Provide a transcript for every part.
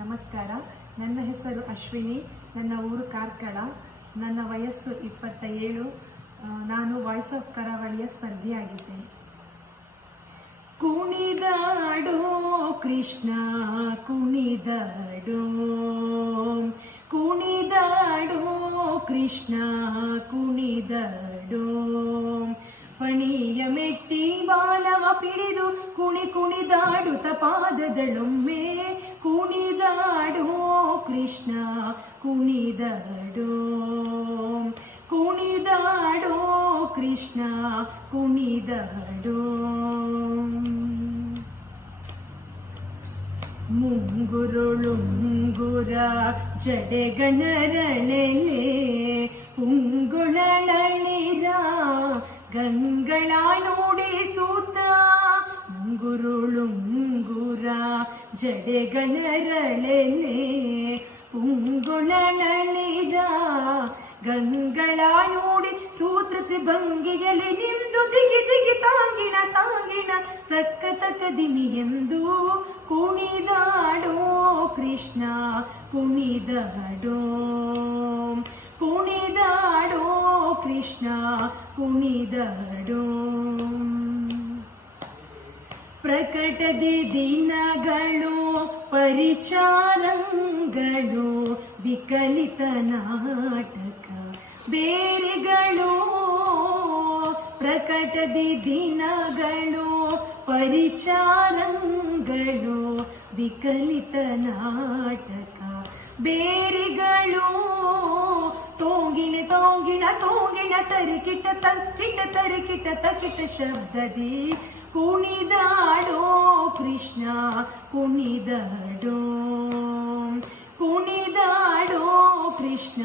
ನಮಸ್ಕಾರ. ನನ್ನ ಹೆಸರು ಅಶ್ವಿನಿ. ನನ್ನ ಊರು ಕಾರ್ಕಳ. ನನ್ನ ವಯಸ್ಸು 27. ನಾನು ವಾಯ್ಸ್ ಆಫ್ ಕರಾವಳಿಯ ಸ್ಪರ್ಧಿಯಾಗಿದ್ದೇನೆ. ಕುಣಿದಾಡೋ ಕೃಷ್ಣ ಕುಣಿದಾಡೋ, ಕುಣಿದಾಡೋ ಕೃಷ್ಣ ಕುಣಿದಾಡೋ, ಪಣಿಯ ಮೆಟ್ಟಿ ಬಾಲವ ಪಿಡಿದು ಕುಣಿದಾಡುತ್ತ ಪಾದದಳೊಮ್ಮೆ ಕುಣಿದಾಡೋ ಕೃಷ್ಣ ಕುಣಿದಾಡೋ, ಕುಣಿದಾಡೋ ಕೃಷ್ಣ ಕುಣಿದಾಡೋ. ಮುಂಗುರುಳುಂಗುರ ಜಡೆಗನರಳೆಲೆ ಪುಂಗುಳಲಿರ ಗಂಗಳ ನುಡಿಸೂತ, ಮುಂಗುರುಳುಂಗುರ ಜಡೆಗನರಳೆಲೆ ಪುಂಗುಳಲಿರ ಗಂಗಳ ನುಡಿ ಸೂತ್ರ ಭಂಗಿಯಲ್ಲಿ ನಿಂದು ದಿಗಿ ದಿಗಿ ತಾಂಗಿಣ ತಾಂಗಿಣ ತಕ್ಕ ತಕ್ಕ ದಿಮಿ ಎಂದು ಕುಣಿದಾಡೋ ಕೃಷ್ಣ ಕುಣಿದಾಡೋ, ಕುಣಿದಾಡೋ ಕೃಷ್ಣ ಕುಣಿದಾಡೋ. ಪ್ರಕಟದಿ ದಿನಗಳು ಪರಿಚಾರಂಗಳು ವಿಕಲಿತ ನಾಟಕ ಬೇರೆಗಳು, ಪ್ರಕಟದಿ ದಿನಗಳು ಪರಿಚಾರಂಗಳು ವಿಕಲಿತ ನಾಟಕ ಬೇರೆಗಳು, ತೋಂಗಿಣ ತೋಂಗಿಣ ತೋಂಗಿಣ ತರಿಕಿಟ ತಕ್ಕಿಟ ತರಿಕಿಟ ತಕ್ಕಿಟ ಶಬ್ದದಿ ಕುಣಿದಾಡೋ ಕೃಷ್ಣ ಕುಣಿದಾಡೋ, ಕುಣಿದಾಡೋ ಕೃಷ್ಣ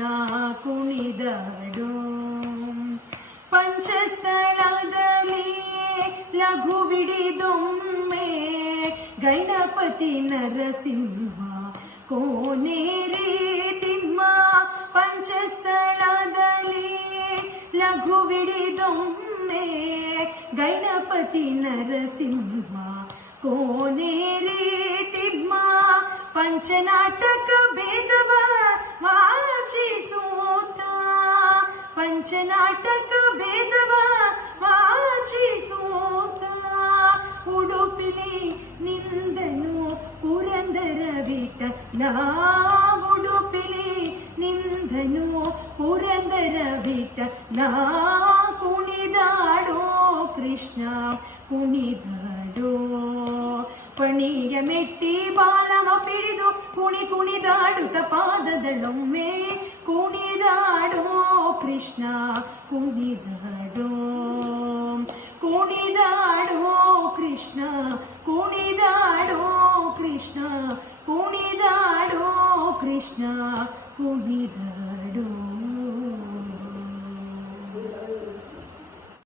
ಕುಣಿದಾಡೋ. ಪಂಚಸ್ಥಳದಲ್ಲಿ ಲಘು ಬಿಡಿದೊಮ್ಮೆ ಗಣಪತಿ ನರಸಿಂಹ ಕೋನೇರಿ ತಿಮ್ಮ, ಪಂಚಸ್ಥಳದಲ್ಲಿ ಲಘು ಬಿಡಿದೊಮ್ಮೆ ಗಣಪತಿ ನರಸಿಂಹ ಕೋನೇರಿ ತಿಮ್ಮ, ಪಂಚನಾಟಕ ಭೇದವ ವಾಚಿಸೂತ, ಪಂಚನಾಟಕ ಭೇದವ ವಾಚಿಸೂತ, ಉಡುಪಿಲಿ ನಿಂದನು ಪುರಂದರ ವಿಠಲ, ಉಡುಪಿಲಿ ನಿಂದನು ಪುರಂದರ ವಿಠಲ, ಕುಣಿದಾಡೋ ಕೃಷ್ಣ ಕುಣಿದಾಡೋ, ಪಣಿಯ ಮೆಟ್ಟಿ ಬಾಲವ ಪಿಡಿದು ಕುಣಿದಾಡುತ್ತ ಪಾದದಳೊಮ್ಮೆ ಕುಣಿದಾಡೋ ಕೃಷ್ಣ ಕುಣಿದಾಡೋ, ಕುಣಿದಾಡೋ ಕೃಷ್ಣ ಕುಣಿದಾಡೋ ಕೃಷ್ಣ ಕುಣಿದಾಡೋ ಕೃಷ್ಣ ಕುಣಿದಾಡೋ.